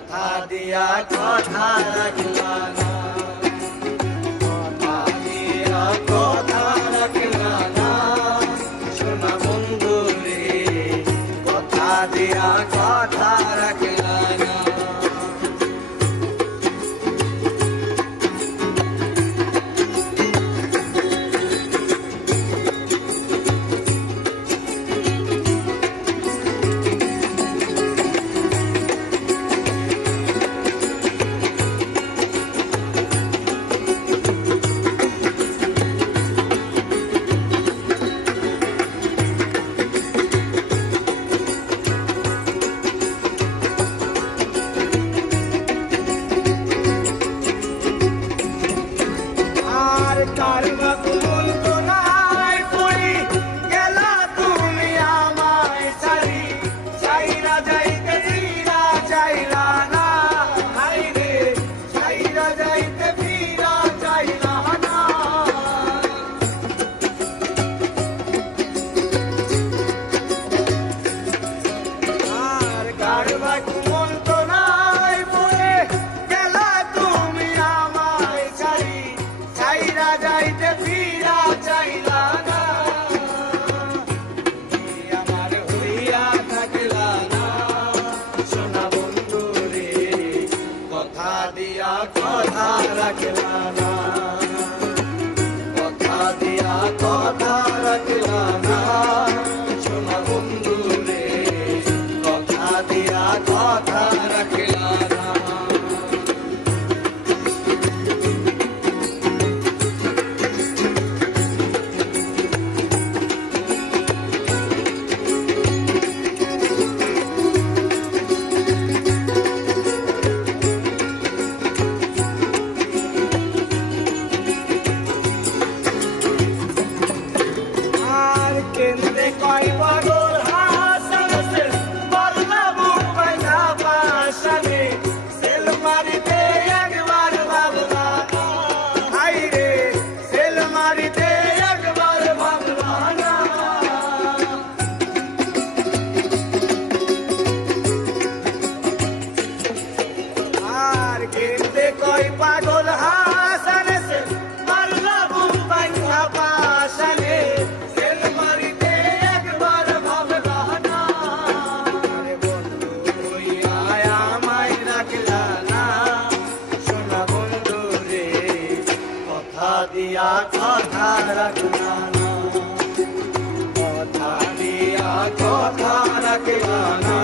কথা দিয়া কথা রাখলা না, কথা দিয়া কথা রাখলা না, সোনা বন্ধু রে কথা দিয়া কথা রাখলা না। কথা রাখলা না, কথা দিয়া কথা রাখলা না, সোনা বন্ধু রে কথা দিয়া কথা রাখলা না। পাগল হাসানে সে মারলা বুম্বাই পাশানে, সেল মারিতে একবার ভাবলা না, বন্ধু হইয়া আমায় রাখলা না, সোনা বন্ধু রে কথা দিয়া কথা রাখলা না, কথা দিয়া কথা রাখলা না।